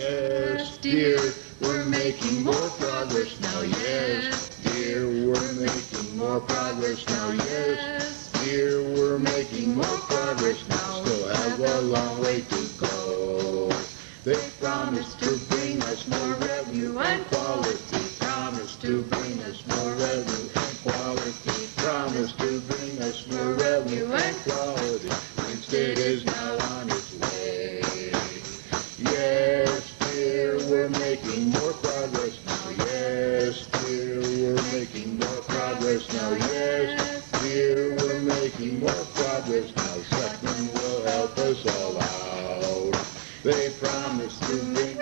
Yes, dear, we're making more progress now. Yes, dear, we're making more progress now. Yes, dear, we're making more progress now. Still have a long way to go. They promised to bring us more revenue and quality. Promised to bring us more revenue and quality. Promised to bring us more revenue and quality. Winsted is now on its way. Yes, dear, we're making more progress now. Yes, dear, we're making more progress now. Yes, dear, we're making more progress now. Selectmen will help us all out. They promised to bring.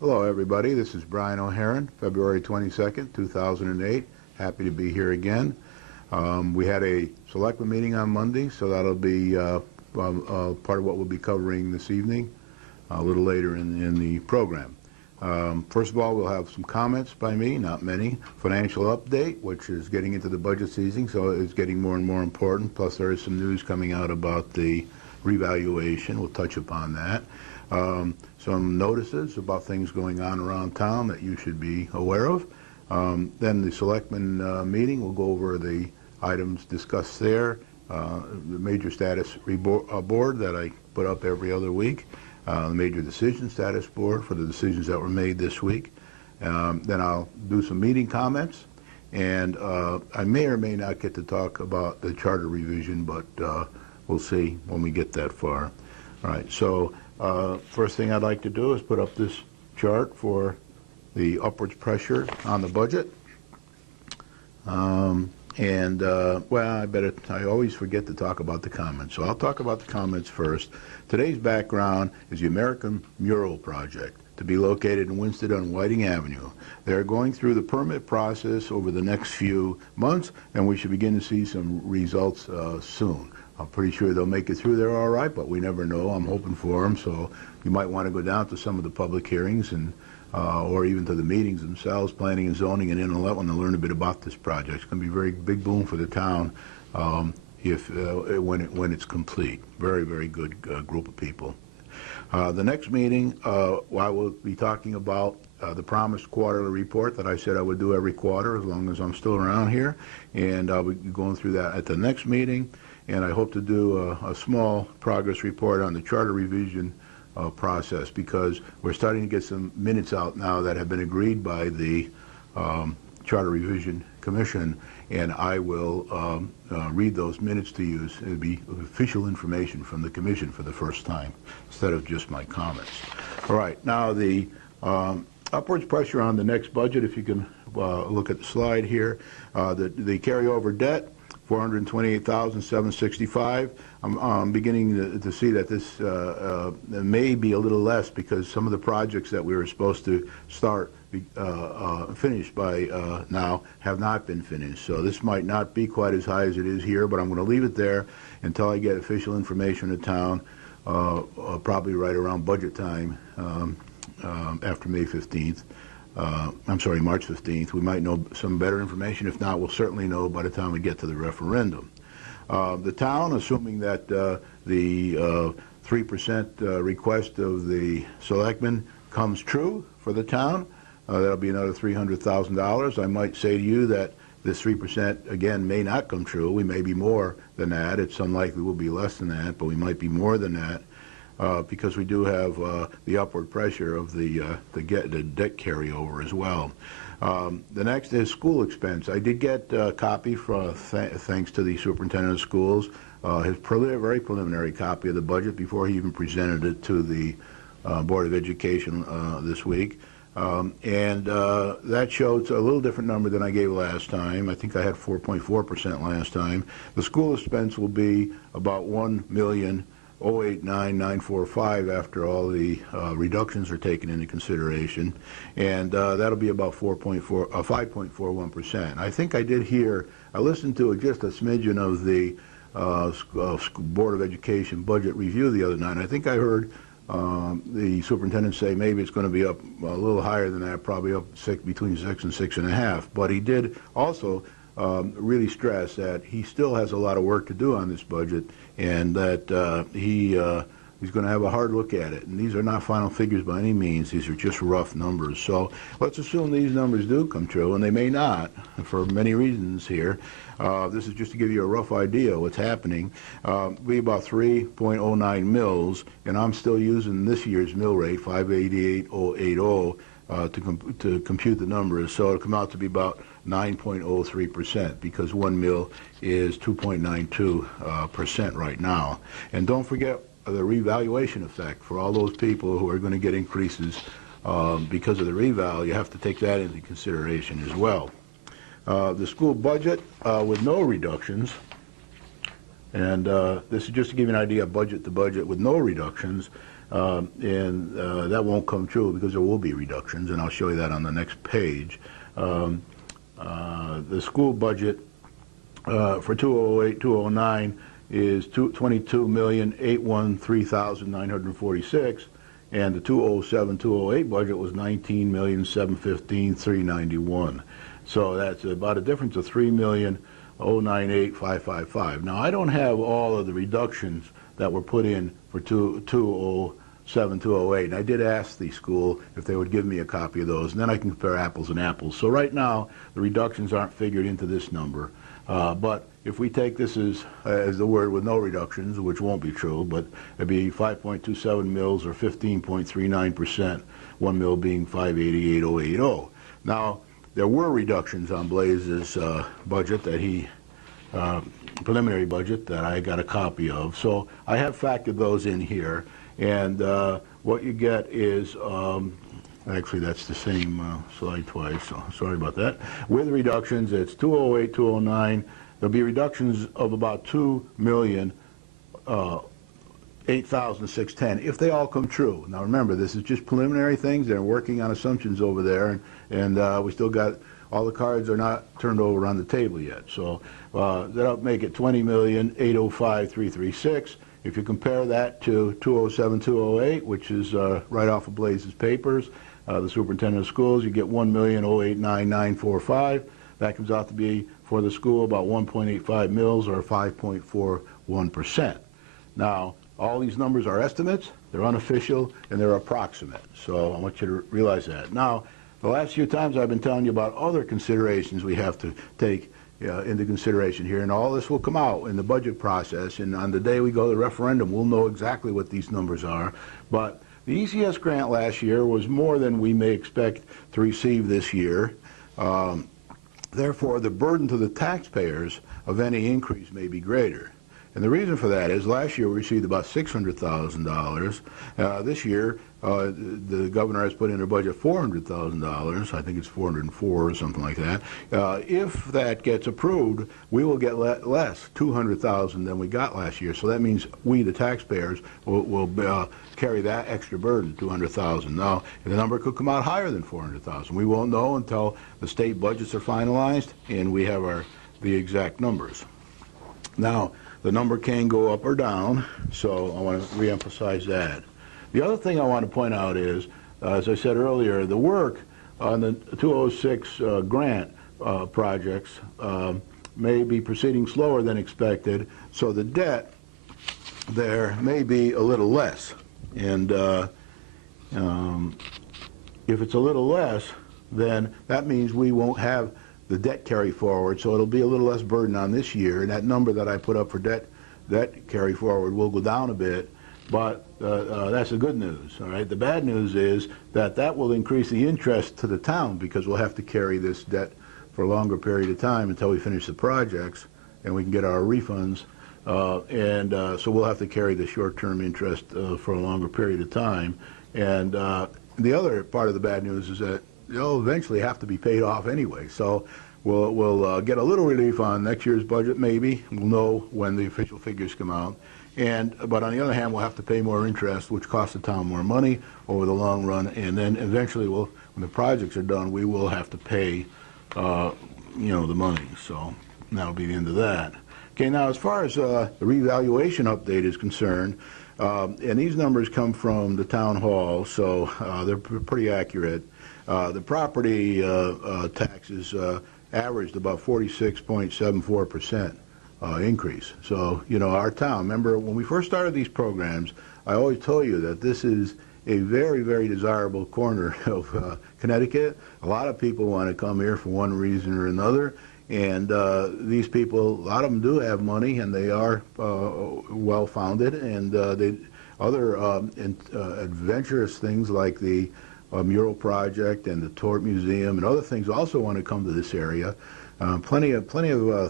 Hello everybody, this is Brian O'Haron, February 22nd, 2008. Happy to be here again. We had a selectmen meeting on Monday, so that'll be part of what we'll be covering this evening, a little later in the program. First of all, we'll have some comments by me, not many. Financial update, which is getting into the budget season, so it's getting more and more important. Plus there is some news coming out about the revaluation. We'll touch upon that. Some notices about things going on around town that you should be aware of. Then the selectmen meeting, we'll go over the items discussed there, the major status board that I put up every other week, the major decision status board for the decisions that were made this week. Then I'll do some meeting comments, and I may or may not get to talk about the charter revision, but we'll see when we get that far. All right, so first thing I'd like to do is put up this chart for the upwards pressure on the budget. Well, I always forget to talk about the comments, so I'll talk about the comments first. Today's background is the American Mural project, to be located in Winsted on Whiting Avenue. They're going through the permit process over the next few months, and we should begin to see some results soon. I'm pretty sure they'll make it through there all right, but we never know. I'm hoping for them, so you might want to go down to some of the public hearings and or even to the meetings themselves, planning and zoning and inlet, when to learn a bit about this project. It's going to be a very big boom for the town when it's complete. Very, very good group of people. The next meeting, I will be talking about the promised quarterly report that I said I would do every quarter as long as I'm still around here, and I'll be going through that at the next meeting. And I hope to do a small progress report on the charter revision process, because we're starting to get some minutes out now that have been agreed by the Charter Revision Commission, and I will read those minutes to you. It'll be official information from the Commission for the first time, instead of just my comments. All right, now the upwards pressure on the next budget, if you can look at the slide here, the carryover debt, $428,765. I'm beginning to see that this may be a little less because some of the projects that we were supposed to start finished by now have not been finished. So this might not be quite as high as it is here, but I'm going to leave it there until I get official information to town, probably right around budget time after May 15th. I'm sorry, March 15th. We might know some better information. If not, we'll certainly know by the time we get to the referendum. The town, assuming that the 3% request of the selectmen comes true for the town, that'll be another $300,000. I might say to you that this 3% again may not come true. We may be more than that. It's unlikely we'll be less than that, but we might be more than that because we do have the upward pressure of the debt carryover as well. The next is school expense. I did get a copy thanks to the superintendent of schools, his very preliminary copy of the budget before he even presented it to the Board of Education this week. And that shows a little different number than I gave last time. I think I had 4.4% last time. The school expense will be about $1,089,945 after all the reductions are taken into consideration, and that'll be about 5.41%. I think I did hear, I listened to just a smidgen of the Board of Education budget review the other night. I think I heard the superintendent say maybe it's going to be up a little higher than that, probably up between 6 and 6.5. But he did also really stress that he still has a lot of work to do on this budget, and that he's going to have a hard look at it. And these are not final figures by any means. These are just rough numbers. So let's assume these numbers do come true, and they may not for many reasons here. This is just to give you a rough idea of what's happening. Be about 3.09 mils, and I'm still using this year's mill rate, 588.080, to compute the numbers. So it'll come out to be about 9.03% because 1 mil is 2.92% right now. And don't forget the revaluation effect for all those people who are going to get increases because of the reval. You have to take that into consideration as well. The school budget with no reductions, and this is just to give you an idea of budget to budget with no reductions, and that won't come true because there will be reductions, and I'll show you that on the next page. The school budget for 2008-2009 is $22,813,946, and the 2007-2008 budget was $19,715,391. So that's about a difference of $3,098,555. Now I don't have all of the reductions that were put in for 2007-2008, and I did ask the school if they would give me a copy of those, and then I can compare apples and apples. So right now the reductions aren't figured into this number, but if we take this as the word with no reductions, which won't be true, but it'd be 5.27 mils or 15.39%, 1 mil being 588.080. Now there were reductions on Blaze's budget that preliminary budget that I got a copy of. So I have factored those in here, and what you get is, actually that's the same slide twice, so sorry about that. With reductions, it's 208, 209. There'll be reductions of about 2,008,610 if they all come true. Now remember, this is just preliminary things. They're working on assumptions over there, and we still got, all the cards are not turned over on the table yet. So that'll make it 20,805,336. If you compare that to 207-208, which is right off of Blaze's papers, the superintendent of schools, you get 1,008,945. That comes out to be, for the school, about 1.85 mils or 5.41%. Now, all these numbers are estimates, they're unofficial, and they're approximate. So I want you to realize that. Now, the last few times I've been telling you about other considerations we have to take into consideration here, and all this will come out in the budget process, and on the day we go to the referendum, we'll know exactly what these numbers are. But the ECS grant last year was more than we may expect to receive this year. Therefore, the burden to the taxpayers of any increase may be greater. And the reason for that is last year we received about $600,000. This year, the governor has put in her budget $400,000. I think it's 404 or something like that. If that gets approved, we will get less, $200,000 than we got last year. So that means we, the taxpayers, will carry that extra burden, $200,000. Now, the number could come out higher than $400,000. We won't know until the state budgets are finalized and we have the exact numbers. Now, the number can go up or down, so I want to reemphasize that. The other thing I want to point out is, as I said earlier, the work on the 206 grant projects may be proceeding slower than expected, so the debt there may be a little less. And if it's a little less, then that means we won't have the debt carry forward, so it'll be a little less burden on this year, and that number that I put up for debt carry forward will go down a bit, but that's the good news, all right? The bad news is that will increase the interest to the town because we'll have to carry this debt for a longer period of time until we finish the projects and we can get our refunds, so we'll have to carry the short-term interest for a longer period of time. And the other part of the bad news is that they'll eventually have to be paid off anyway. So we'll get a little relief on next year's budget, maybe. We'll know when the official figures come out. But on the other hand, we'll have to pay more interest, which costs the town more money over the long run. And then eventually, when the projects are done, we will have to pay, the money. So that'll be the end of that. Okay, now as far as the revaluation update is concerned, and these numbers come from the town hall, so they're pretty accurate. The property taxes averaged about 46.74% increase. So, our town, remember when we first started these programs, I always told you that this is a very, very desirable corner of Connecticut. A lot of people want to come here for one reason or another. And these people, a lot of them do have money, and they are well-founded. And other adventurous things like the Mural project and the Tort Museum and other things also want to come to this area. Plenty of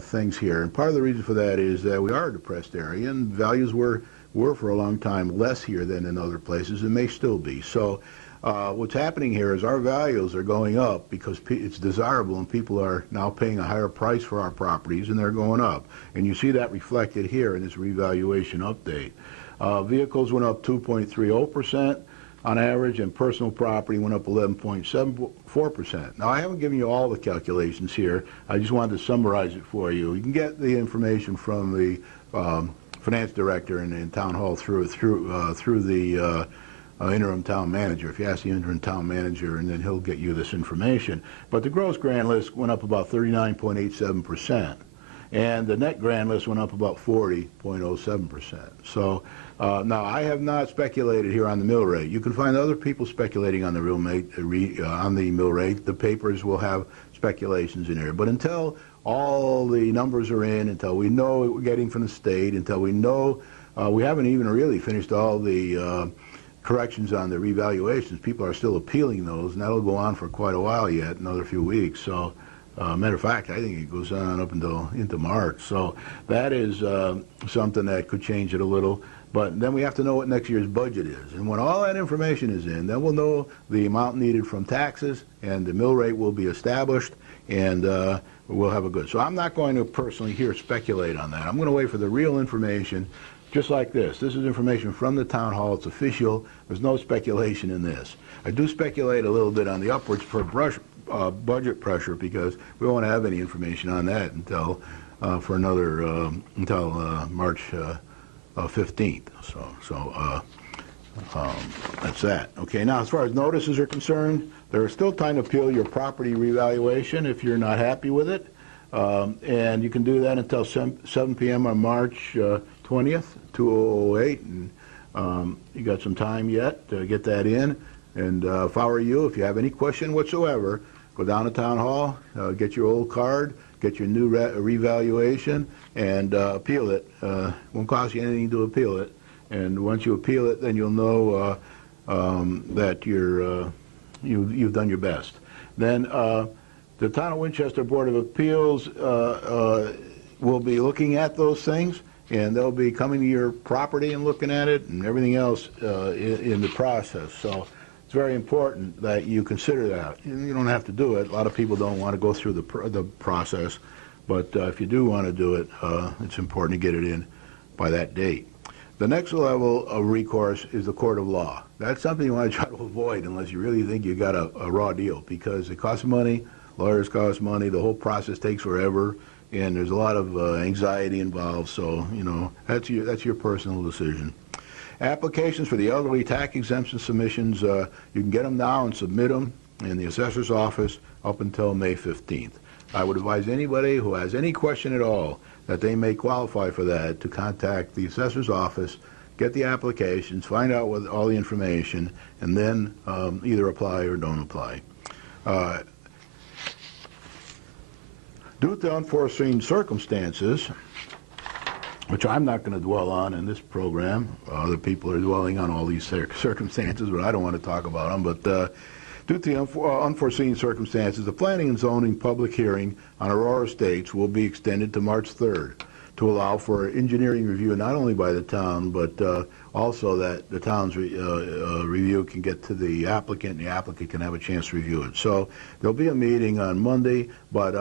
things here. And part of the reason for that is that we are a depressed area, and values were for a long time less here than in other places, and may still be. So what's happening here is our values are going up because it's desirable, and people are now paying a higher price for our properties, and they're going up. And you see that reflected here in this revaluation update. Vehicles went up 2.30% on average, and personal property went up 11.74%. Now, I haven't given you all the calculations here. I just wanted to summarize it for you. You can get the information from the finance director and town hall through the interim town manager. If you ask the interim town manager, and then he'll get you this information. But the gross grand list went up about 39.87%, and the net grand list went up about 40.07%. So now I have not speculated here on the mill rate. You can find other people speculating on the mill rate. The papers will have speculations in here. But until all the numbers are in, until we know what we're getting from the state, until we know we haven't even really finished all the corrections on the revaluations. People are still appealing those, and that'll go on for quite a while yet, another few weeks. So, matter of fact, I think it goes on up into March. So that is something that could change it a little. But then we have to know what next year's budget is. And when all that information is in, then we'll know the amount needed from taxes, and the mill rate will be established, and we'll have a good. So I'm not going to personally here speculate on that. I'm going to wait for the real information. Just like this. This is information from the town hall. It's official. There's no speculation in this. I do speculate a little bit on the upwards for budget pressure because we won't have any information on that until until March 15th. So that's that. Okay. Now, as far as notices are concerned, there is still time to appeal your property revaluation if you're not happy with it, and you can do that until 7 p.m. on March 20th. 2008, and you got some time yet to get that in. And if I were you, if you have any question whatsoever, go down to town hall, get your old card, get your new revaluation, and appeal it. Won't cost you anything to appeal it. And once you appeal it, then you'll know that you've done your best. Then the Town of Winchester Board of Appeals will be looking at those things, and they'll be coming to your property and looking at it and everything else in the process. So it's very important that you consider that. You don't have to do it. A lot of people don't want to go through the process, but if you do want to do it, it's important to get it in by that date. The next level of recourse is the court of law. That's something you want to try to avoid unless you really think you got a raw deal, because it costs money, lawyers cost money, the whole process takes forever, and there's a lot of anxiety involved. So, you know, that's your personal decision. Applications for the elderly tax exemption submissions, you can get them now and submit them in the assessor's office up until May 15th. I would advise anybody who has any question at all that they may qualify for that to contact the assessor's office, get the applications, find out what all the information, and then either apply or don't apply. Due to unforeseen circumstances, which I'm not going to dwell on in this program, other people are dwelling on all these circumstances, but I don't want to talk about them, but due to unforeseen circumstances, the Planning and Zoning public hearing on Aurora Estates will be extended to March 3rd to allow for engineering review not only by the town, but also that the town's review can get to the applicant, and the applicant can have a chance to review it. So there'll be a meeting on Monday, but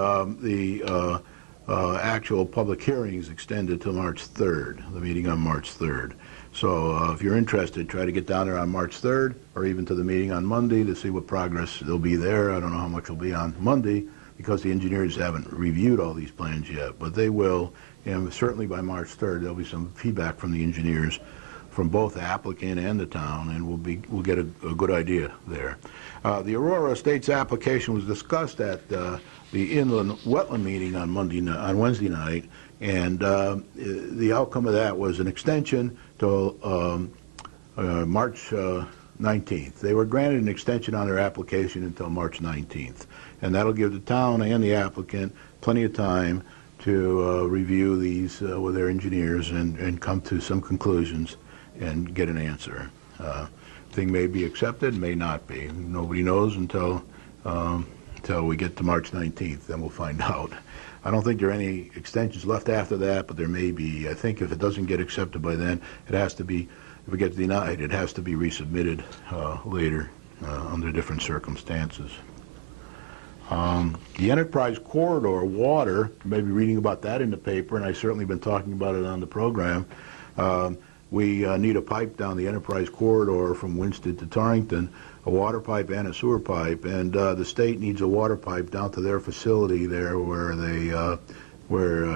the actual public hearing is extended to March 3rd, the meeting on March 3rd. So if you're interested, try to get down there on March 3rd or even to the meeting on Monday to see what progress there'll be there. I don't know how much will be on Monday because the engineers haven't reviewed all these plans yet, but they will, and certainly by March 3rd there'll be some feedback from the engineers from both the applicant and the town, and we'll get a good idea there. The Aurora Estates application was discussed at the inland wetland meeting on Wednesday night, and the outcome of that was an extension till March 19th. They were granted an extension on their application until March 19th, and that'll give the town and the applicant plenty of time to review these with their engineers and come to some conclusions and get an answer. Thing may be accepted, may not be. Nobody knows until we get to March 19th, then we'll find out. I don't think there are any extensions left after that, but there may be. I think if it doesn't get accepted by then, it has to be, if it gets denied, it has to be resubmitted later under different circumstances. The Enterprise Corridor water, you may be reading about that in the paper, and I've certainly been talking about it on the program. We need a pipe down the Enterprise Corridor from Winsted to Torrington, a water pipe and a sewer pipe, and the state needs a water pipe down to their facility there where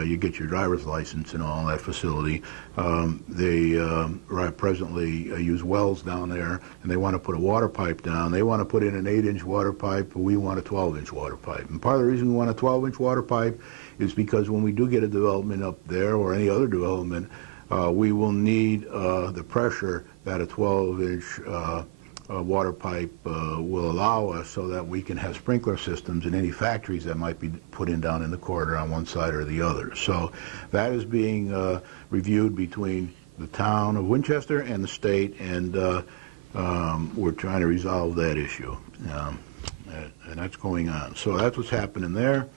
you get your driver's license and all that facility. They presently use wells down there, and they want to put a water pipe down. They want to put in an 8-inch water pipe, but we want a 12-inch water pipe. And part of the reason we want a 12-inch water pipe is because when we do get a development up there or any other development, we will need the pressure that a 12-inch water pipe will allow us, so that we can have sprinkler systems in any factories that might be put in down in the corridor on one side or the other. So that is being reviewed between the town of Winchester and the state, and we're trying to resolve that issue. And that's going on. So that's what's happening there.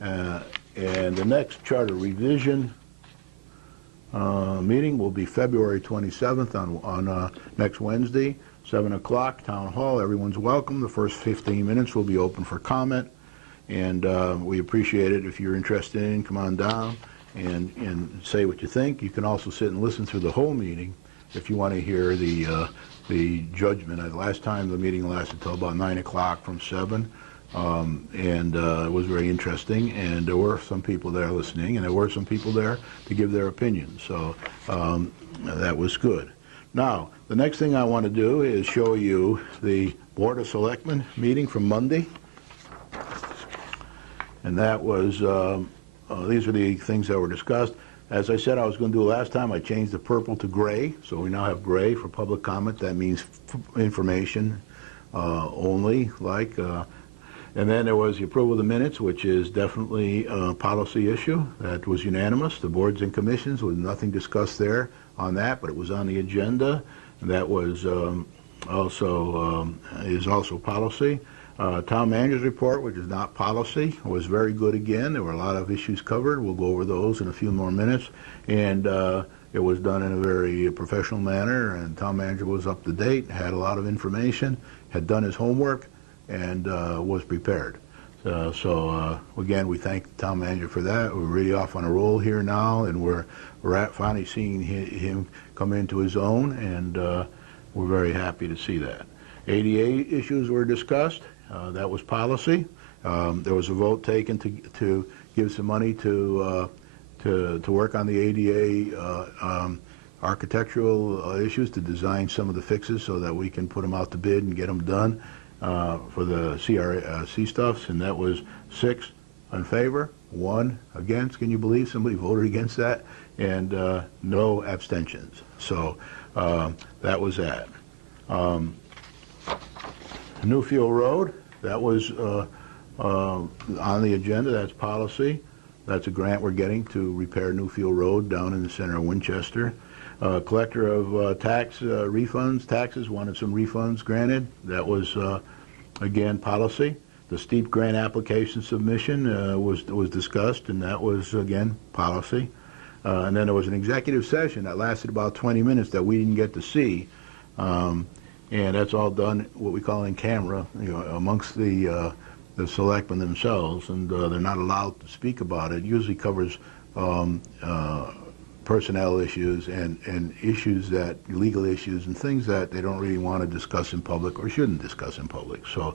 And the next charter revision meeting will be February 27th on next Wednesday, 7 o'clock, Town Hall. Everyone's welcome. The first 15 minutes will be open for comment, and we appreciate it. If you're interested in, come on down and say what you think. You can also sit and listen through the whole meeting if you want to hear the judgment. Last time the meeting lasted until about 9 o'clock from 7. And it was very interesting, and there were some people there listening, and there were some people there to give their opinion, so that was good. Now, the next thing I want to do is show you the Board of Selectmen meeting from Monday, and that was, these are the things that were discussed. As I said I was going to do last time, I changed the purple to gray, so we now have gray for public comment. That means information only, and then there was the approval of the minutes, which is definitely a policy issue. That was unanimous. The boards and commissions, was nothing discussed there on that, but it was on the agenda. And that was also policy. Town manager's report, which is not policy, was very good again. There were a lot of issues covered. We'll go over those in a few more minutes. And it was done in a very professional manner, and town manager was up to date, had a lot of information, had done his homework, and was prepared. Again, we thank the town manager for that. We're really off on a roll here now, and we're finally seeing him come into his own, and we're very happy to see that. ADA issues were discussed. That was policy. There was a vote taken to give some money to work on the ADA architectural issues, to design some of the fixes so that we can put them out to bid and get them done for the CRC stuffs, and that was 6 in favor, 1 against. Can you believe somebody voted against that? And no abstentions. So that was that. Newfield Road, that was on the agenda. That's policy. That's a grant we're getting to repair Newfield Road down in the center of Winchester. Collector of taxes wanted some refunds granted. That was, again, policy. The steep grant application submission was discussed, and that was, again, policy. And then there was an executive session that lasted about 20 minutes that we didn't get to see. And that's all done, what we call in camera, amongst the selectmen themselves, and they're not allowed to speak about it. It usually covers personnel issues and issues legal issues and things that they don't really want to discuss in public or shouldn't discuss in public. So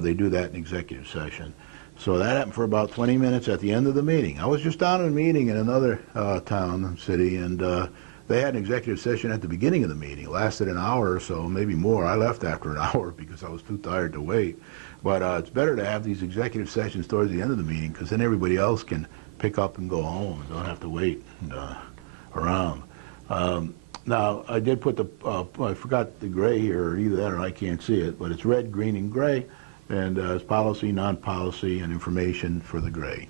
they do that in executive session. So that happened for about 20 minutes at the end of the meeting. I was just down in a meeting in another town, city, and they had an executive session at the beginning of the meeting. It lasted an hour or so, maybe more. I left after an hour because I was too tired to wait. But it's better to have these executive sessions towards the end of the meeting, because then everybody else can pick up and go home and don't have to wait around. Now, I did put I forgot the gray here, or either that or I can't see it, but it's red, green, and gray, and it's policy, non-policy, and information for the gray.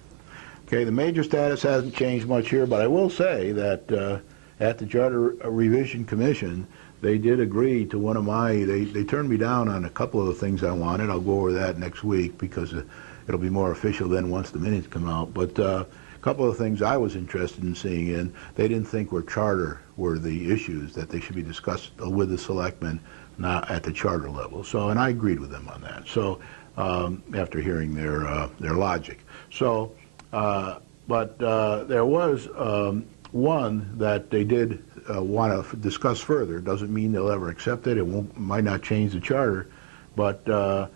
Okay, the major status hasn't changed much here, but I will say that at the Charter Revision Commission, they did agree to one of they turned me down on a couple of the things I wanted. I'll go over that next week because it'll be more official then once the minutes come out. But a couple of things I was interested in seeing in, they didn't think were charter-worthy issues that they should be discussed with the selectmen, not at the charter level. So, and I agreed with them on that. So, after hearing their logic. So, but there was one that they did want to discuss further. Doesn't mean they'll ever accept it. It might not change the charter, but to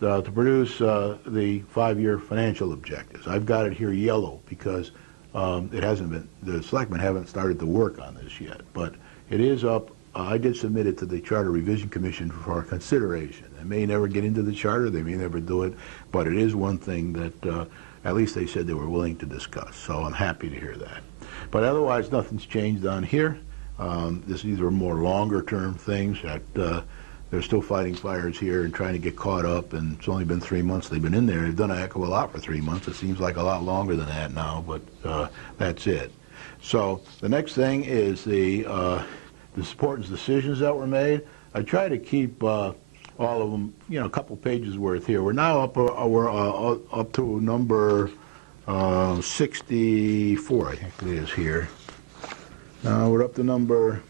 produce the 5-year financial objectives. I've got it here yellow because it hasn't been, the selectmen haven't started to work on this yet, but it is up. I did submit it to the Charter Revision Commission for consideration. They may never get into the charter, they may never do it, but it is one thing that at least they said they were willing to discuss, so I'm happy to hear that. But otherwise, nothing's changed on here. These are more longer-term things that they're still fighting fires here and trying to get caught up, and it's only been 3 months they've been in there. They've done a heck of a lot for 3 months. It seems like a lot longer than that now, but that's it. So the next thing is the support and decisions that were made. I try to keep all of them, a couple pages worth here. We're now up to number 64, I think it is here. Now we're up to number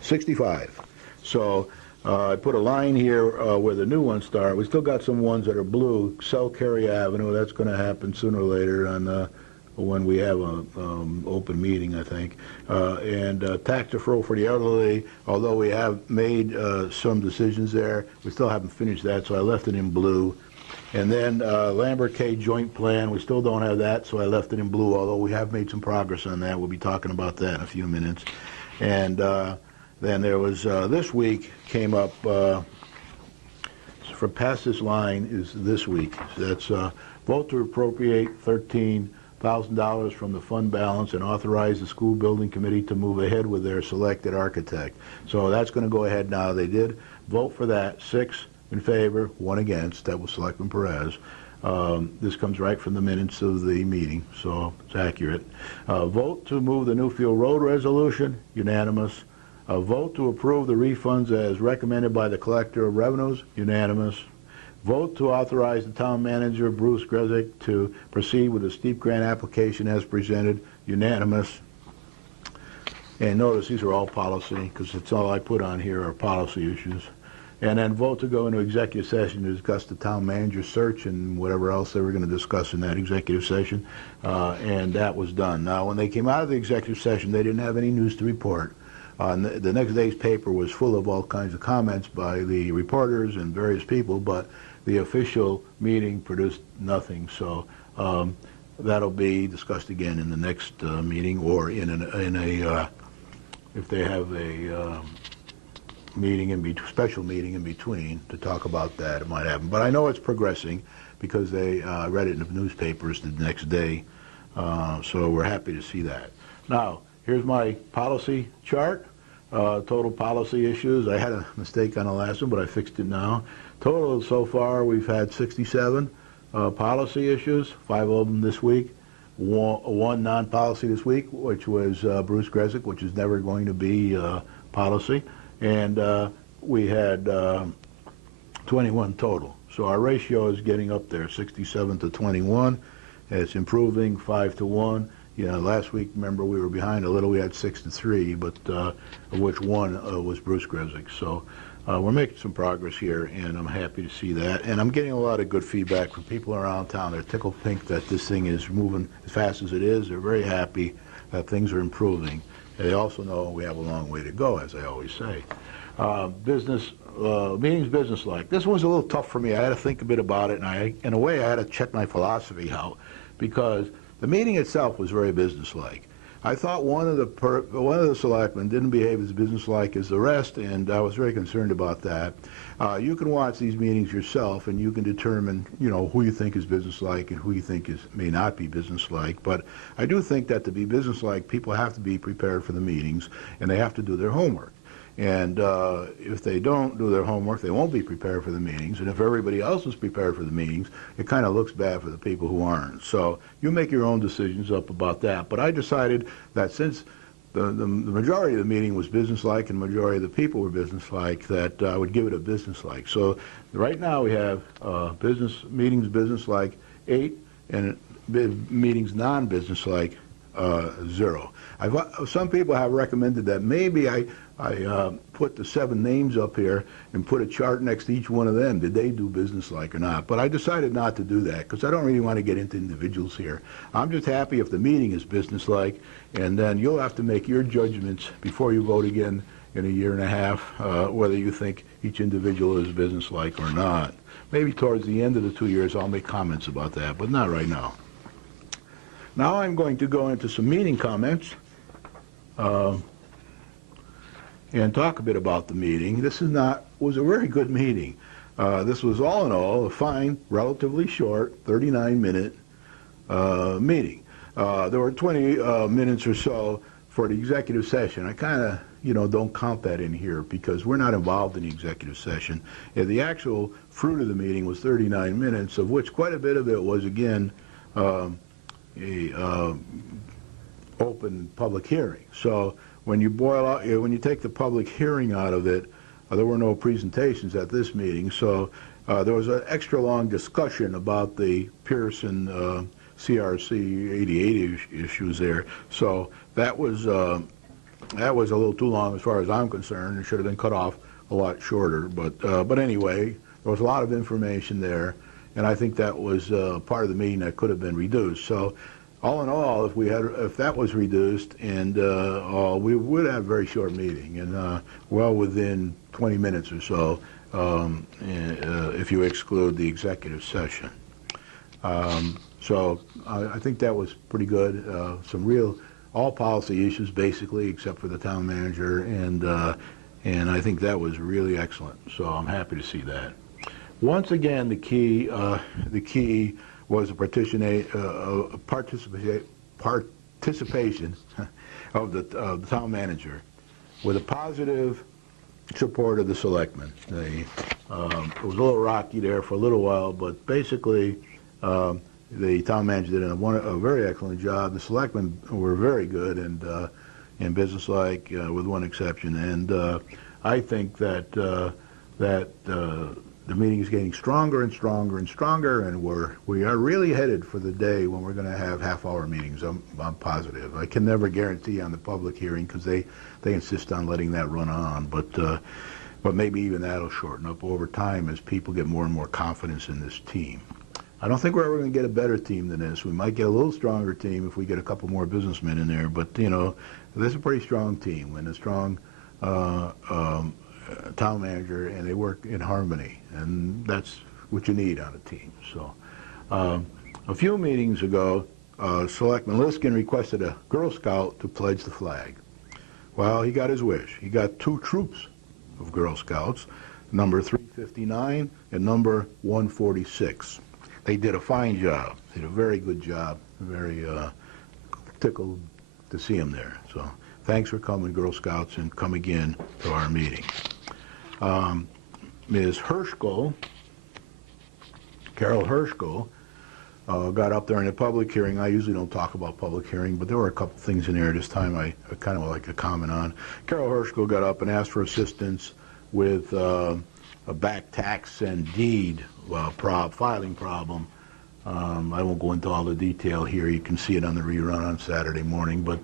65. So I put a line here where the new ones start. We still got some ones that are blue. Sell Cary Avenue, that's going to happen sooner or later on when we have an open meeting, I think. And tax deferral for the elderly, although we have made some decisions there, we still haven't finished that, so I left it in blue. And then Lambert K joint plan, we still don't have that, so I left it in blue, although we have made some progress on that. We'll be talking about that in a few minutes. And then there was, this week came up, for past this line is this week. That's vote to appropriate $13,000 from the fund balance and authorize the school building committee to move ahead with their selected architect. So that's going to go ahead now. They did vote for that, 6 in favor, 1 against. That was Selectman Perez. This comes right from the minutes of the meeting, so it's accurate. Vote to move the Newfield Road resolution, unanimous. Vote to approve the refunds as recommended by the Collector of Revenues, unanimous. Vote to authorize the town manager, Bruce Grezik, to proceed with the steep grant application as presented, unanimous. And notice these are all policy, because it's all I put on here are policy issues. And then vote to go into executive session to discuss the town manager search and whatever else they were going to discuss in that executive session. And that was done. Now, when they came out of the executive session, they didn't have any news to report. The next day's paper was full of all kinds of comments by the reporters and various people, but the official meeting produced nothing. So that'll be discussed again in the next meeting, or if they have a special meeting in between to talk about that, it might happen. But I know it's progressing because they read it in the newspapers the next day. So we're happy to see that. Now, here's my policy chart. Total policy issues. I had a mistake on the last one, but I fixed it now. Total so far, we've had 67 policy issues, 5 of them this week. One non-policy this week, which was Bruce Grezik, which is never going to be policy. And we had 21 total. So our ratio is getting up there, 67 to 21. It's improving 5 to 1. You know, last week, remember, we were behind a little. We had 6 to 3, but of which one was Bruce Grezik. So we're making some progress here, and I'm happy to see that. And I'm getting a lot of good feedback from people around town. They're tickled pink that this thing is moving as fast as it is. They're very happy that things are improving. They also know we have a long way to go, as I always say. Meetings business-like. This one was a little tough for me. I had to think a bit about it, and in a way, I had to check my philosophy out, because the meeting itself was very businesslike. I thought one of the selectmen didn't behave as businesslike as the rest, and I was very concerned about that. You can watch these meetings yourself, and you can determine, you know, who you think is businesslike and who you think may not be businesslike. But I do think that to be businesslike, people have to be prepared for the meetings, and they have to do their homework. And if they don't do their homework, they won't be prepared for the meetings. And if everybody else is prepared for the meetings, it kind of looks bad for the people who aren't. So you make your own decisions up about that. But I decided that since the majority of the meeting was businesslike and the majority of the people were businesslike, that I would give it a businesslike. So right now we have meetings businesslike 8 and meetings non-businesslike 0. Some people have recommended that maybe I put the 7 names up here and put a chart next to each one of them. Did they do business-like or not? But I decided not to do that because I don't really want to get into individuals here. I'm just happy if the meeting is business-like, and then you'll have to make your judgments before you vote again in a year and a half, whether you think each individual is business-like or not. Maybe towards the end of the 2 years I'll make comments about that, but not right now. Now I'm going to go into some meeting comments and talk a bit about the meeting. This was a very good meeting. This was all in all a fine, relatively short, 39-minute meeting. There were 20 minutes or so for the executive session. I kind of, don't count that in here because we're not involved in the executive session. And the actual fruit of the meeting was 39 minutes, of which quite a bit of it was, again, open public hearing. So when you take the public hearing out of it, there were no presentations at this meeting. So there was an extra long discussion about the Pearson CRC 88 issues there. So that was a little too long as far as I'm concerned. It should have been cut off a lot shorter. But anyway, there was a lot of information there, and I think that was part of the meeting that could have been reduced. So all in all, if that was reduced, and we would have a very short meeting, and well within 20 minutes or so, if you exclude the executive session. So I think that was pretty good. All policy issues basically, except for the town manager, and I think that was really excellent. So I'm happy to see that. Once again, the key was the participation of the town manager with a positive support of the selectmen. It was a little rocky there for a little while, but basically the town manager did a very excellent job. The selectmen were very good, and and businesslike, with one exception. And I think that the meeting is getting stronger and stronger and stronger, and we are really headed for the day when we're going to have half-hour meetings. I'm positive. I can never guarantee on the public hearing because they insist on letting that run on, but maybe even that'll shorten up over time as people get more and more confidence in this team. I don't think we're ever going to get a better team than this. We might get a little stronger team if we get a couple more businessmen in there, but you know, this is a pretty strong team and a strong town manager, and they work in harmony, and that's what you need on a team. So a few meetings ago, Selectman Liskin requested a Girl Scout to pledge the flag. Well, he got his wish. He got 2 troops of Girl Scouts, number 359 and number 146. They did a fine job. They did a very good job. Very tickled to see them there. So thanks for coming, Girl Scouts, and come again to our meeting. Ms. Herschel, Carol Herschel, got up there in a public hearing. I usually don't talk about public hearing, but there were a couple things in there this time I kind of like to comment on. Carol Herschel got up and asked for assistance with a back tax and deed filing problem. I won't go into all the detail here. You can see it on the rerun on Saturday morning, but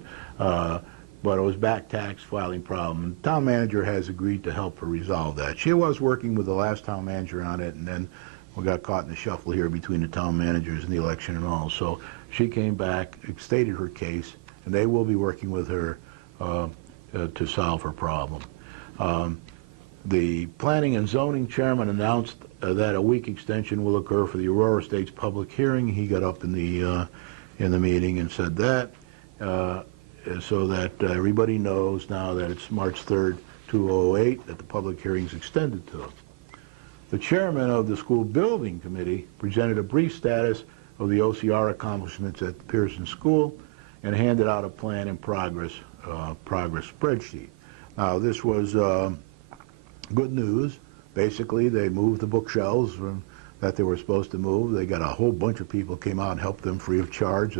it was back tax filing problem. The town manager has agreed to help her resolve that. She was working with the last town manager on it, and then we got caught in the shuffle here between the town managers and the election and all. So she came back, stated her case, and they will be working with her to solve her problem. The Planning and Zoning Chairman announced that a week extension will occur for the Aurora Estates public hearing. He got up in the meeting and said that, so that everybody knows now that it's March 3rd, 2008, that the public hearing is extended to. The chairman of the School Building Committee presented a brief status of the OCR accomplishments at the Pearson School and handed out a plan and progress spreadsheet. Now, this was good news. Basically, they moved the bookshelves that they were supposed to move. They got a whole bunch of people came out and helped them free of charge.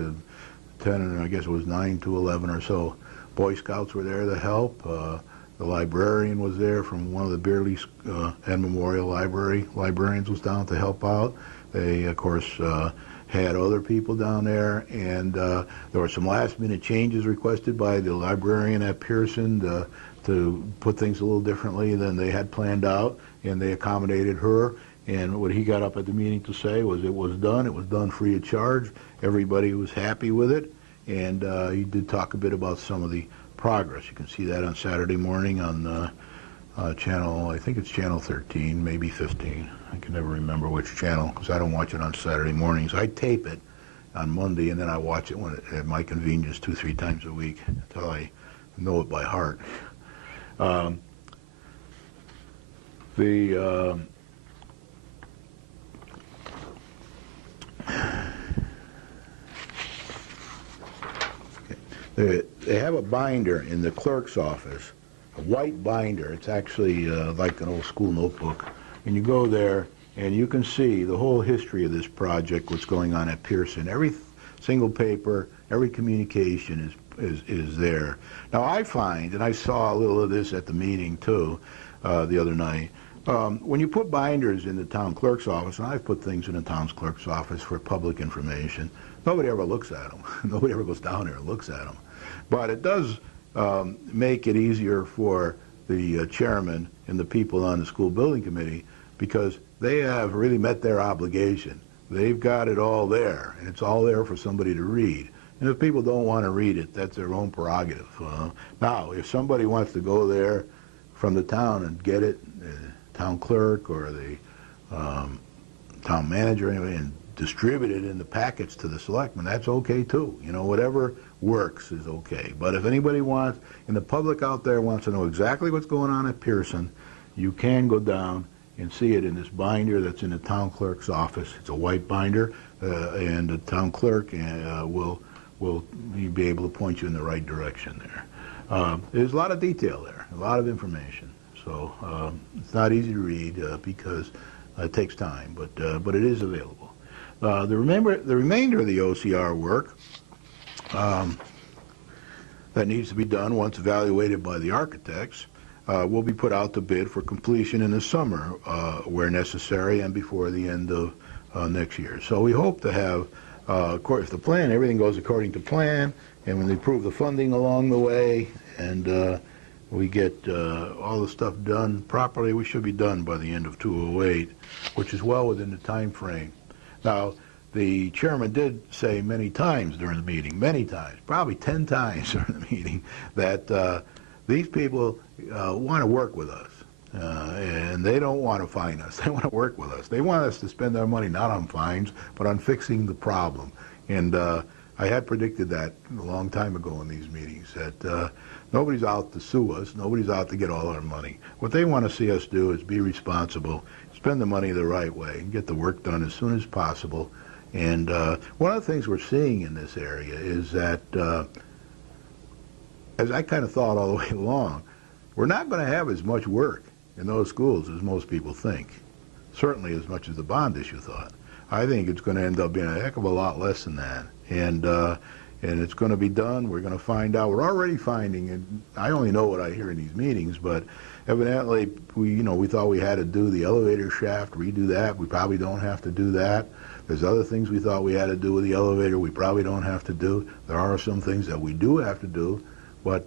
10, and I guess it was 9 to 11 or so Boy Scouts were there to help. The librarian was there from one of the Beerley and Memorial librarians was down to help out. They, of course, had other people down there, and there were some last-minute changes requested by the librarian at Pearson to put things a little differently than they had planned out, and they accommodated her. And what he got up at the meeting to say was it was done free of charge. Everybody was happy with it, and he did talk a bit about some of the progress. You can see that on Saturday morning on channel, I think it's channel 13, maybe 15. I can never remember which channel because I don't watch it on Saturday mornings. I tape it on Monday, and then I watch it at my convenience 2-3 times a week until I know it by heart. They have a binder in the clerk's office, a white binder. It's actually like an old school notebook. And you go there and you can see the whole history of this project, what's going on at Pearson. Every single paper, every communication is there. Now I find, and I saw a little of this at the meeting too the other night, when you put binders in the town clerk's office, and I've put things in the town clerk's office for public information, nobody ever looks at them. Nobody ever goes down there and looks at them. But it does make it easier for the chairman and the people on the school building committee because they have really met their obligation. They've got it all there, and it's all there for somebody to read. And if people don't want to read it, that's their own prerogative. Now, if somebody wants to go there from the town and get it, the town clerk or the town manager anyway, and distribute it in the packets to the selectmen, that's okay too. You know, whatever works is okay. But if anybody wants, and the public out there wants to know exactly what's going on at Pearson, you can go down and see it in this binder that's in the town clerk's office. It's a white binder, and the town clerk will be able to point you in the right direction there. There's a lot of detail there, a lot of information. So it's not easy to read because it takes time, but it is available. The remainder of the OCR work, that needs to be done once evaluated by the architects will be put out to bid for completion in the summer where necessary and before the end of next year. So we hope to have, of course, if the plan, everything goes according to plan, and when they approve the funding along the way, and we get all the stuff done properly, we should be done by the end of 2008, which is well within the time frame. Now, the chairman did say many times during the meeting, many times, probably 10 times during the meeting, that these people want to work with us, and they don't want to fine us. They want to work with us. They want us to spend our money not on fines, but on fixing the problem. And I had predicted that a long time ago in these meetings, that nobody's out to sue us. Nobody's out to get all our money. What they want to see us do is be responsible, spend the money the right way, and get the work done as soon as possible. And one of the things we're seeing in this area is that, as I kind of thought all the way along, we're not going to have as much work in those schools as most people think, certainly as much as the bond issue thought. I think it's going to end up being a heck of a lot less than that. And it's going to be done. We're going to find out. We're already finding, and I only know what I hear in these meetings, but evidently we thought we had to do the elevator shaft, redo that. We probably don't have to do that. There's other things we thought we had to do with the elevator we probably don't have to do. There are some things that we do have to do, but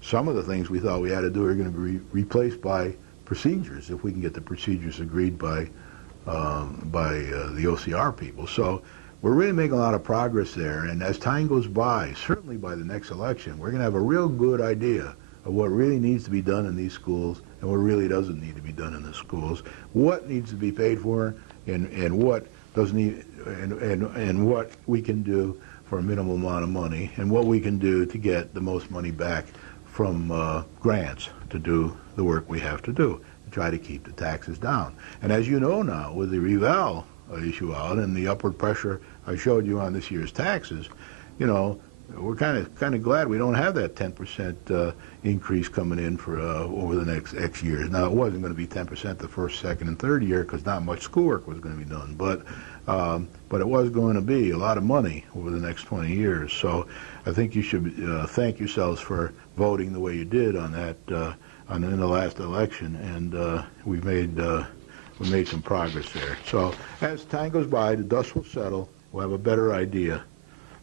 some of the things we thought we had to do are going to be replaced by procedures if we can get the procedures agreed by the OCR people. So we're really making a lot of progress there, and as time goes by, certainly by the next election, we're going to have a real good idea of what really needs to be done in these schools and what really doesn't need to be done in the schools, what needs to be paid for, and what doesn't need, and what we can do for a minimal amount of money, and what we can do to get the most money back from grants to do the work we have to do, to try to keep the taxes down. And as you know now, with the reval issue out and the upward pressure I showed you on this year's taxes, we're kind of glad we don't have that 10% increase coming in for over the next X years. Now, it wasn't going to be 10% the first, second, and third year because not much schoolwork was going to be done, but it was going to be a lot of money over the next 20 years. So I think you should thank yourselves for voting the way you did on that in the last election, and we made some progress there. So as time goes by, the dust will settle. We'll have a better idea.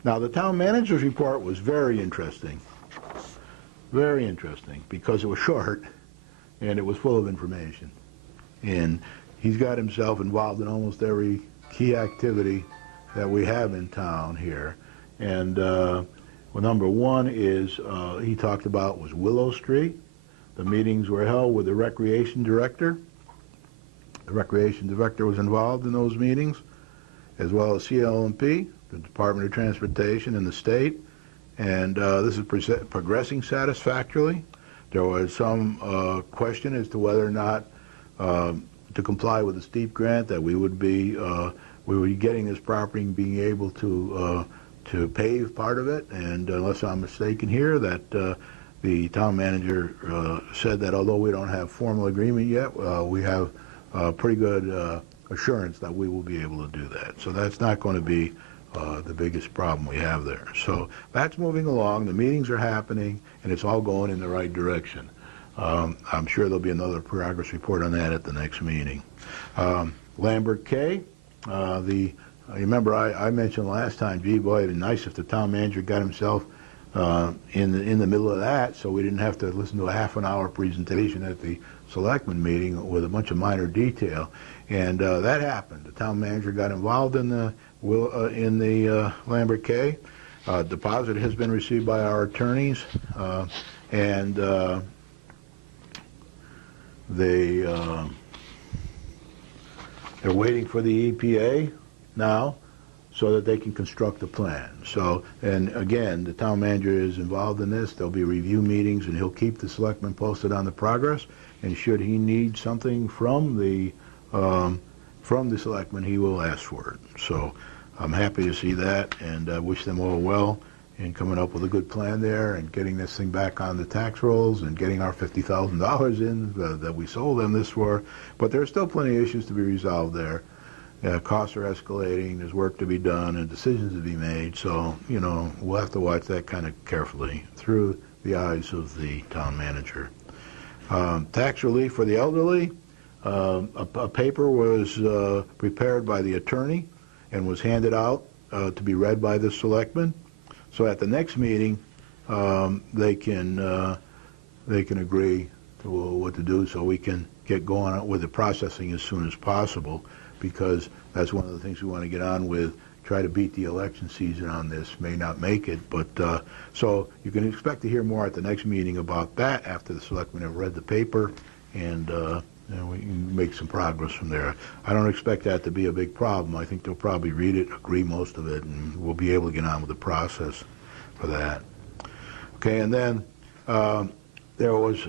Now, the town manager's report was very interesting, because it was short and it was full of information. And he's got himself involved in almost every key activity that we have in town here. And number one is he talked about was Willow Street. The meetings were held with the recreation director. The recreation director was involved in those meetings, as well as CLMP, the Department of Transportation, and the state. And this is progressing satisfactorily. There was some question as to whether or not to comply with the steep grant that we would be getting this property and being able to pave part of it. And unless I'm mistaken here, that the town manager said that although we don't have formal agreement yet, we have pretty good assurance that we will be able to do that. So that's not going to be the biggest problem we have there. So that's moving along. The meetings are happening, and it's all going in the right direction. I'm sure there'll be another progress report on that at the next meeting. Lambert K. You remember I mentioned last time, gee, boy, it'd be nice if the town manager got himself in the middle of that, so we didn't have to listen to a half-an-hour presentation at the selectmen meeting with a bunch of minor detail. And that happened. The town manager got involved in the Lambert K. Deposit has been received by our attorneys, and they're waiting for the EPA now so that they can construct a plan. So, and again, the town manager is involved in this. There'll be review meetings, and he'll keep the selectmen posted on the progress. And should he need something from the selectmen, he will ask for it. So I'm happy to see that, and I wish them all well in coming up with a good plan there and getting this thing back on the tax rolls and getting our $50,000 in that we sold them this for. But there are still plenty of issues to be resolved there. costs are escalating, there's work to be done, and decisions to be made. So, we'll have to watch that kind of carefully through the eyes of the town manager. Tax relief for the elderly. A paper was prepared by the attorney and was handed out to be read by the selectmen. So at the next meeting, they can agree to what to do, so we can get going with the processing as soon as possible, because that's one of the things we want to get on with. Try to beat the election season on this. May not make it, but so you can expect to hear more at the next meeting about that after the selectmen have read the paper, and we can make some progress from there. I don't expect that to be a big problem. I think they'll probably read it, agree most of it, and we'll be able to get on with the process for that. Okay, and then there was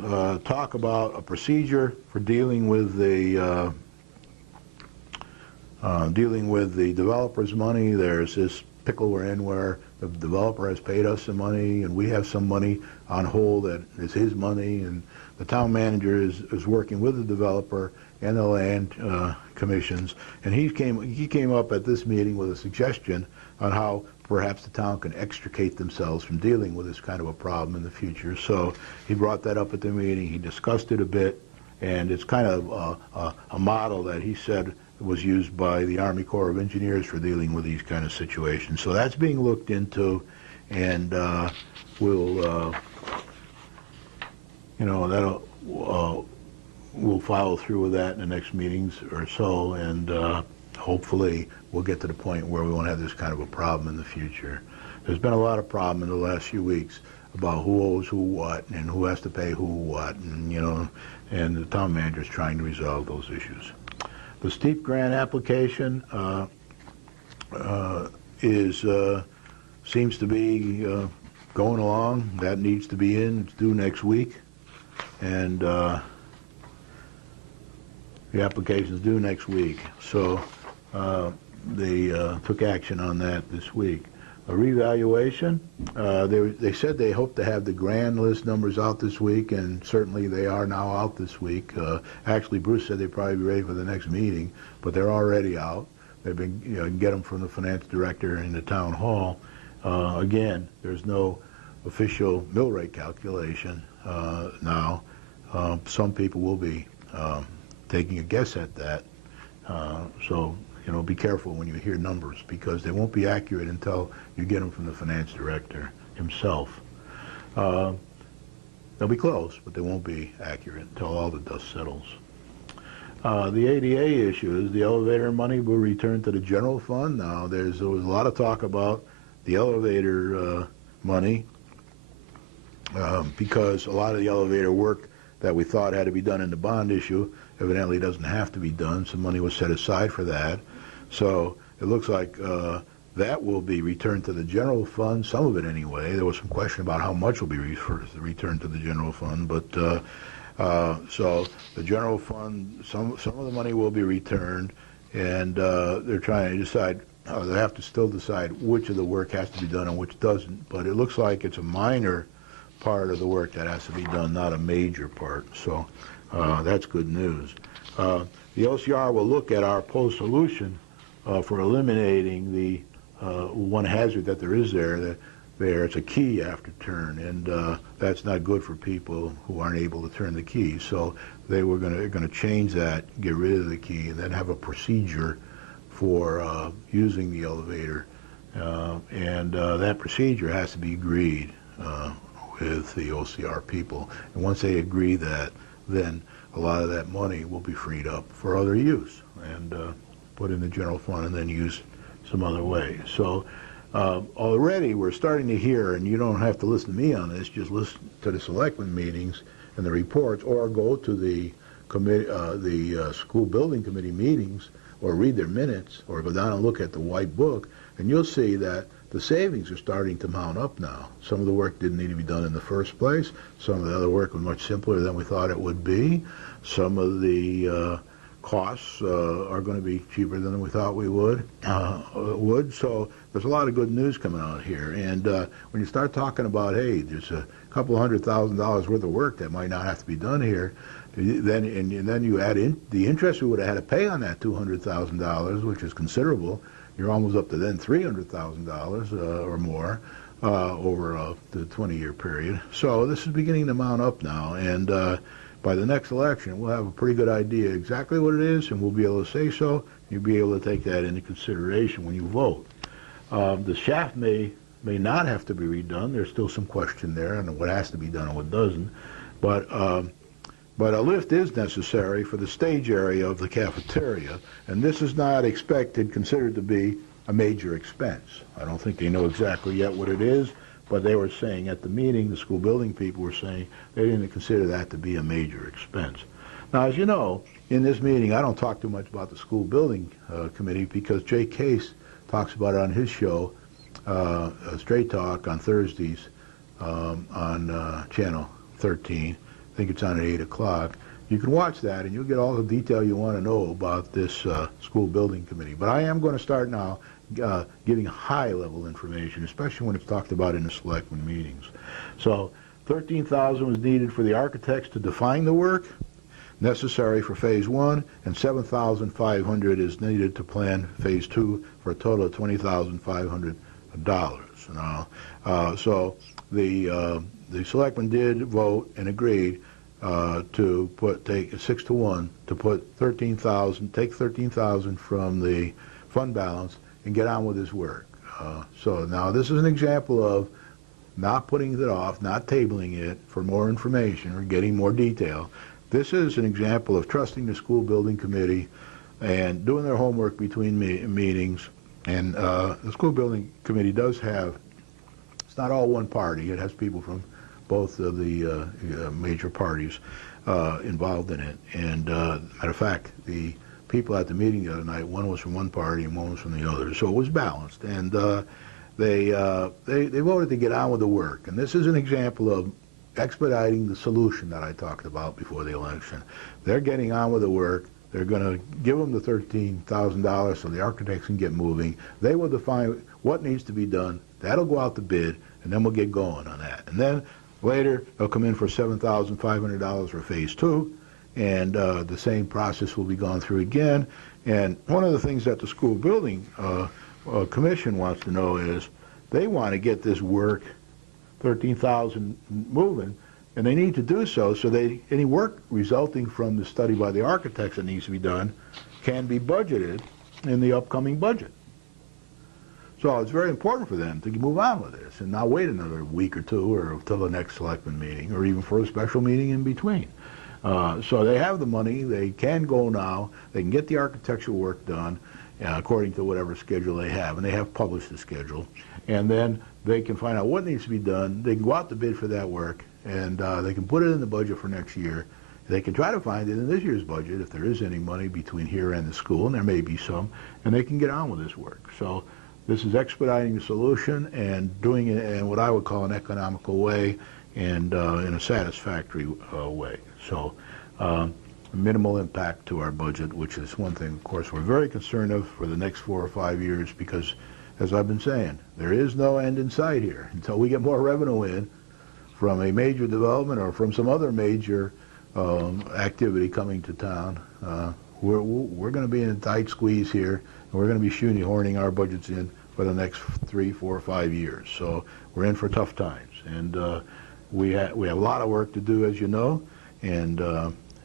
talk about a procedure for dealing with the developer's money. There's this pickle we're in where the developer has paid us some money, and we have some money on hold that is his money, and the town manager is working with the developer and the land commissions, and he came up at this meeting with a suggestion on how perhaps the town can extricate themselves from dealing with this kind of a problem in the future. So he brought that up at the meeting. He discussed it a bit, and it's kind of a model that he said was used by the Army Corps of Engineers for dealing with these kind of situations. So that's being looked into, and we'll follow through with that in the next meetings or so, and hopefully we'll get to the point where we won't have this kind of a problem in the future. There's been a lot of problem in the last few weeks about who owes who what and who has to pay who what, and and the town manager is trying to resolve those issues. The steep grant application seems to be going along. That needs to be in. It's due next week, and the application is due next week. So they took action on that this week. A revaluation. They said they hope to have the grand list numbers out this week, and certainly they are now out this week. Actually, Bruce said they'd probably be ready for the next meeting, but they're already out. They've been, get them from the finance director in the town hall. Again, there's no official mill rate calculation now. Some people will be taking a guess at that. So be careful when you hear numbers, because they won't be accurate until you get them from the finance director himself. They'll be close, but they won't be accurate until all the dust settles. The ADA issue is the elevator money will return to the general fund. Now, there was a lot of talk about the elevator money because a lot of the elevator work that we thought had to be done in the bond issue evidently doesn't have to be done. Some money was set aside for that. So it looks like that will be returned to the general fund, some of it anyway. There was some question about how much will be returned to the general fund, but so the general fund, some of the money will be returned, and they're trying to decide, they have to still decide which of the work has to be done and which doesn't, but it looks like it's a minor part of the work that has to be done, not a major part, so that's good news. The OCR will look at our proposed solution for eliminating the one hazard that there is there. It's a key after turn, and that's not good for people who aren't able to turn the key. So they're going to change that, get rid of the key, and then have a procedure for using the elevator. And that procedure has to be agreed with the OCR people. And once they agree that, then a lot of that money will be freed up for other use and put in the general fund and then used some other way. So already we're starting to hear, and you don't have to listen to me on this, just listen to the selectmen meetings and the reports, or go to the committee, school building committee meetings, or read their minutes, or go down and look at the white book, and you'll see that the savings are starting to mount up now. Some of the work didn't need to be done in the first place. Some of the other work was much simpler than we thought it would be. Some of the costs are going to be cheaper than we thought we would. So there's a lot of good news coming out here. And when you start talking about, hey, there's a couple $100,000 worth of work that might not have to be done here, then you add in the interest we would have had to pay on that $200,000, which is considerable. You're almost up to then $300,000 or more over the 20-year period. So this is beginning to mount up now, and by the next election, we'll have a pretty good idea exactly what it is, and we'll be able to say so. You'll be able to take that into consideration when you vote. The shaft may not have to be redone. There's still some question there on what has to be done and what doesn't. But a lift is necessary for the stage area of the cafeteria, and this is not considered to be a major expense. I don't think they know exactly yet what it is, but they were saying at the meeting, the school building people were saying they didn't consider that to be a major expense. Now, as you know, in this meeting, I don't talk too much about the school building committee because Jay Case talks about it on his show, Straight Talk, on Thursdays on Channel 13. I think it's on at 8 o'clock. You can watch that, and you'll get all the detail you want to know about this school building committee. But I am going to start now giving high-level information, especially when it's talked about in the selectmen meetings. So $13,000 was needed for the architects to define the work necessary for Phase 1, and $7,500 is needed to plan Phase 2 for a total of $20,500. Now, so the selectmen did vote and agreed to take 6-1 to put $13,000, take $13,000 from the fund balance and get on with his work. So now this is an example of not putting it off, not tabling it for more information or getting more detail. This is an example of trusting the school building committee and doing their homework between meetings. And the school building committee does have, it's not all one party, it has people from both of the major parties involved in it. And matter of fact, the people at the meeting the other night, one was from one party and one was from the other, so it was balanced. And they voted to get on with the work. And this is an example of expediting the solution that I talked about before the election. They're getting on with the work. They're going to give them the $13,000 so the architects can get moving. They will define what needs to be done. That'll go out to bid, and then we'll get going on that. And then later, they'll come in for $7,500 for Phase 2, and the same process will be gone through again. And one of the things that the school building commission wants to know is they want to get this work, $13,000 moving, and they need to do so any work resulting from the study by the architects that needs to be done can be budgeted in the upcoming budget. So it's very important for them to move on with this and not wait another week or two or until the next selectman meeting or even for a special meeting in between. So they have the money. They can go now. They can get the architectural work done according to whatever schedule they have, and they have published the schedule. And then they can find out what needs to be done. They can go out to bid for that work, and they can put it in the budget for next year. They can try to find it in this year's budget if there is any money between here and the school, and there may be some, and they can get on with this work. So this is expediting the solution and doing it in what I would call an economical way and in a satisfactory way. So minimal impact to our budget, which is one thing, of course, we're very concerned of for the next 4 or 5 years because, as I've been saying, there is no end in sight here. Until we get more revenue in from a major development or from some other major activity coming to town, we're going to be in a tight squeeze here, and we're going to be shoehorning our budgets in for the next 3, 4, 5 years. So we're in for tough times, and we have a lot of work to do, as you know, and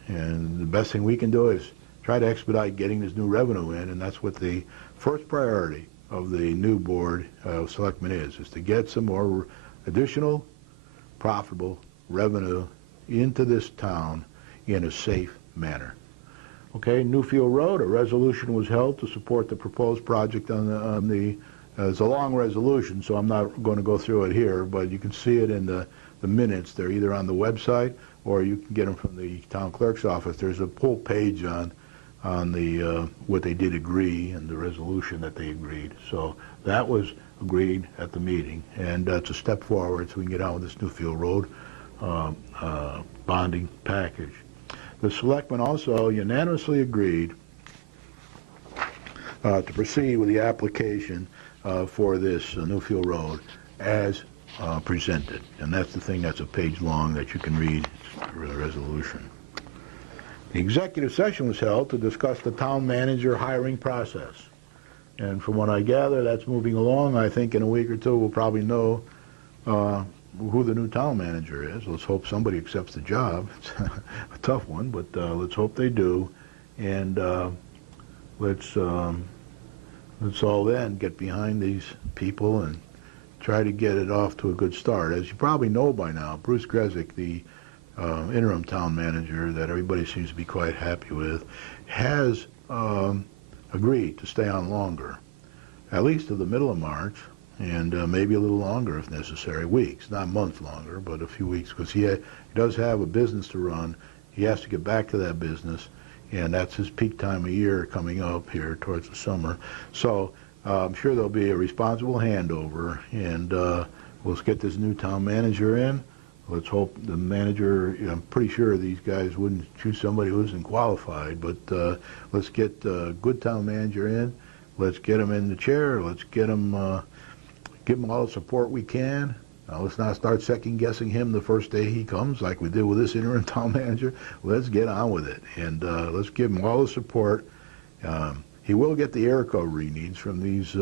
the best thing we can do is try to expedite getting this new revenue in, and that's what the first priority of the new board of selectmen is to get some more additional profitable revenue into this town in a safe manner. Okay, Newfield Road, a resolution was held to support the proposed project on the it's a long resolution, so I'm not going to go through it here, but you can see it in the minutes. They're either on the website or you can get them from the town clerk's office. There's a full page on the what they did agree and the resolution that they agreed. So that was agreed at the meeting, and it's a step forward so we can get on with this Newfield Road bonding package. The selectmen also unanimously agreed to proceed with the application for this Newfield Road as presented. And that's the thing that's a page long that you can read for the resolution. The executive session was held to discuss the town manager hiring process. And from what I gather, that's moving along. I think in a week or two we'll probably know who the new town manager is. Let's hope somebody accepts the job. It's a tough one, but let's hope they do. And let's all then get behind these people and try to get it off to a good start. As you probably know by now, Bruce Grezik, the interim town manager that everybody seems to be quite happy with, has agreed to stay on longer, at least to the middle of March, and maybe a little longer if necessary, weeks, not months longer, but a few weeks, because he does have a business to run. He has to get back to that business, and that's his peak time of year coming up here towards the summer. So I'm sure there'll be a responsible handover, and let's get this new town manager in. Let's hope the manager, I'm pretty sure these guys wouldn't choose somebody who isn't qualified, but let's get a good town manager in. Let's get him in the chair. Let's get him, give him all the support we can. Let's not start second-guessing him the first day he comes like we did with this interim town manager. Let's get on with it, and let's give him all the support. He will get the air cover he needs from these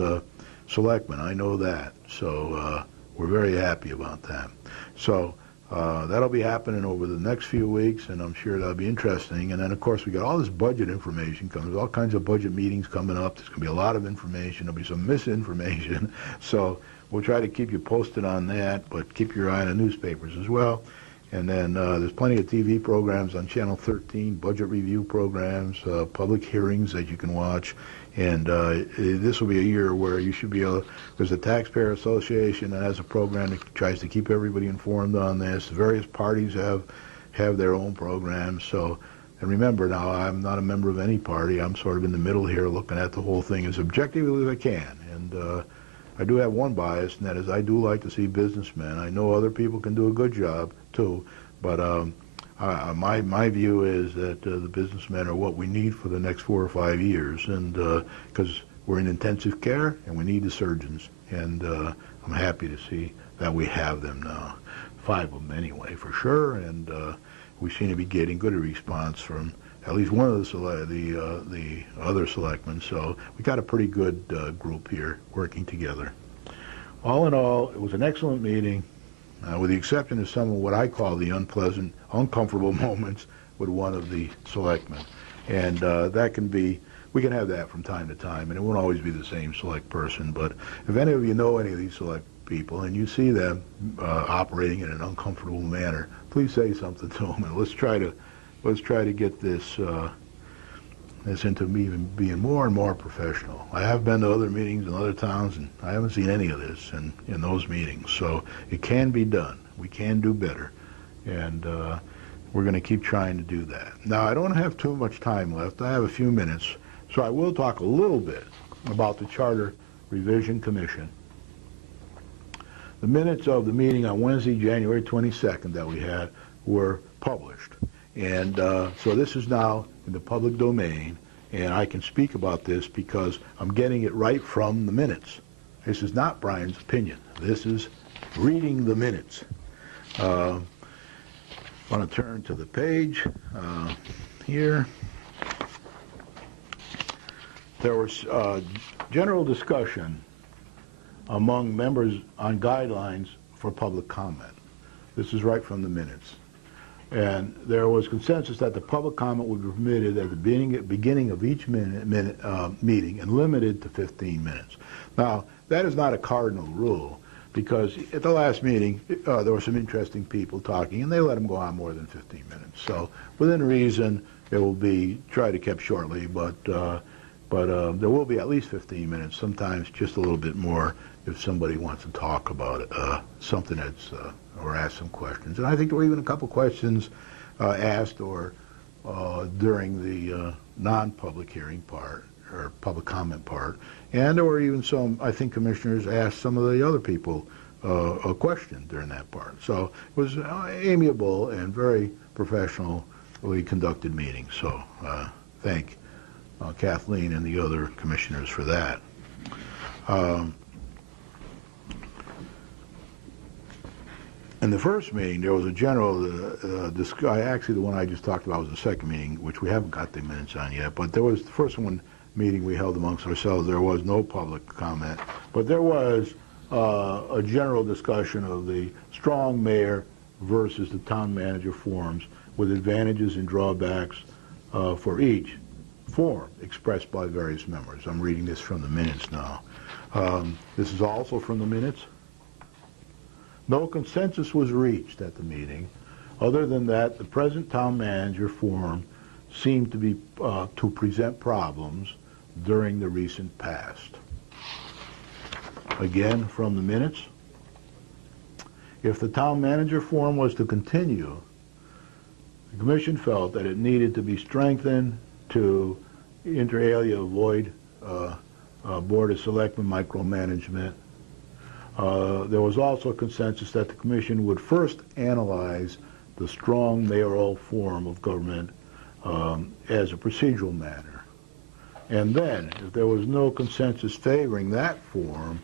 selectmen. I know that, so we're very happy about that. So that'll be happening over the next few weeks, and I'm sure that'll be interesting. And then, of course, we got all this budget information coming. There's all kinds of budget meetings coming up. There's going to be a lot of information. There'll be some misinformation. So we'll try to keep you posted on that, but keep your eye on the newspapers as well. And then there's plenty of TV programs on Channel 13, budget review programs, public hearings that you can watch. And this will be a year where you should be able, there's a taxpayer association that has a program that tries to keep everybody informed on this. Various parties have their own programs. So, and remember now, I'm not a member of any party. I'm sort of in the middle here looking at the whole thing as objectively as I can. And I do have one bias, and that is I do like to see businessmen. I know other people can do a good job too, but my view is that the businessmen are what we need for the next 4 or 5 years, and because we're in intensive care and we need the surgeons, and I'm happy to see that we have them now, 5 of them anyway for sure, and we seem to be getting good response from at least one of the other selectmen. So we got a pretty good group here working together. All in all, it was an excellent meeting, with the exception of some of what I call the unpleasant, uncomfortable moments with one of the selectmen. And that can be, we can have that from time to time, and it won't always be the same select person. But if any of you know any of these select people and you see them operating in an uncomfortable manner, please say something to them, and let's try to get this into even being more and more professional. I have been to other meetings in other towns, and I haven't seen any of this in those meetings. So it can be done. We can do better, and we're going to keep trying to do that. Now, I don't have too much time left. I have a few minutes, so I will talk a little bit about the Charter Revision Commission. The minutes of the meeting on Wednesday, January 22nd that we had were published. And so this is now in the public domain, and I can speak about this because I'm getting it right from the minutes. This is not Brian's opinion. This is reading the minutes. I want to turn to the page here. There was general discussion among members on guidelines for public comment. This is right from the minutes. And there was consensus that the public comment would be permitted at the beginning of each meeting and limited to 15 minutes. Now, that is not a cardinal rule, because at the last meeting, there were some interesting people talking, and they let them go on more than 15 minutes. So within reason, it will be tried to keep shortly, but there will be at least 15 minutes, sometimes just a little bit more if somebody wants to talk about it, something that's or ask some questions. And I think there were even a couple questions asked or during the non-public hearing part or public comment part. And there were even some, I think, commissioners asked some of the other people a question during that part. So it was amiable and very professionally conducted meeting. So thank Kathleen and the other commissioners for that. In the first meeting, there was a general actually, the one I just talked about was the second meeting, which we haven't got the minutes on yet. But there was the first meeting we held amongst ourselves. There was no public comment, but there was a general discussion of the strong mayor versus the town manager forms, with advantages and drawbacks for each form expressed by various members. I'm reading this from the minutes now. This is also from the minutes. No consensus was reached at the meeting, other than that the present town manager form seemed to be to present problems during the recent past. Again, from the minutes. If the town manager form was to continue, the commission felt that it needed to be strengthened to, inter alia, avoid Board of Selectmen micromanagement. There was also a consensus that the commission would first analyze the strong mayoral form of government as a procedural matter. And then, if there was no consensus favoring that form,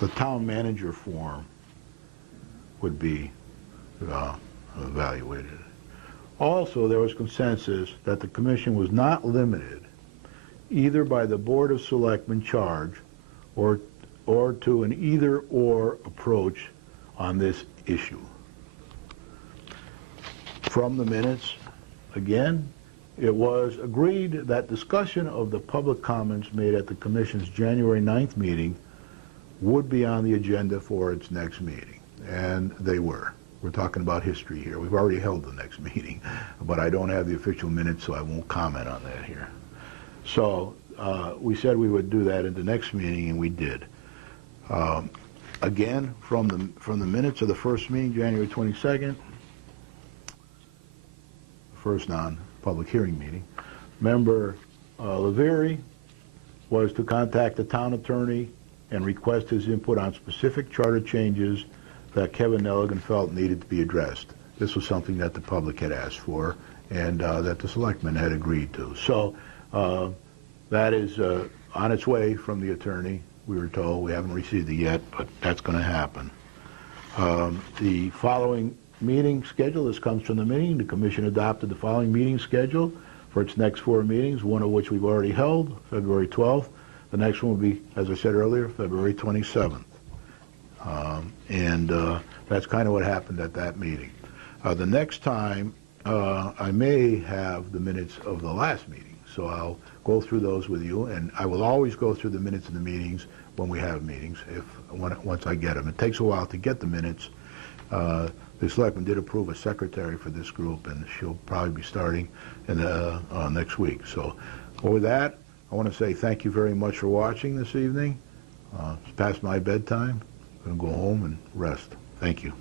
the town manager form would be evaluated. Also, there was consensus that the commission was not limited either by the Board of Selectmen charge or to an either-or approach on this issue. From the minutes, again, it was agreed that discussion of the public comments made at the Commission's January 9th meeting would be on the agenda for its next meeting, and they were. We're talking about history here. We've already held the next meeting, but I don't have the official minutes, so I won't comment on that here. So we said we would do that in the next meeting, and we did. Again, from the minutes of the first meeting, January 22nd, first non-public hearing meeting, Member Lavery was to contact the town attorney and request his input on specific charter changes that Kevin Nelligan felt needed to be addressed. This was something that the public had asked for and that the selectmen had agreed to. So that is on its way from the attorney. We were told. We haven't received it yet, but that's going to happen. The following meeting schedule, this comes from the meeting. The commission adopted the following meeting schedule for its next 4 meetings, one of which we've already held, February 12th. The next one will be, as I said earlier, February 27th. That's kind of what happened at that meeting. The next time, I may have the minutes of the last meeting, so I'll go through those with you, and I will always go through the minutes of the meetings when we have meetings, once I get them. It takes a while to get the minutes. The selectman did approve a secretary for this group, and she'll probably be starting next week. So with that, I want to say thank you very much for watching this evening. It's past my bedtime. I'm going to go home and rest. Thank you.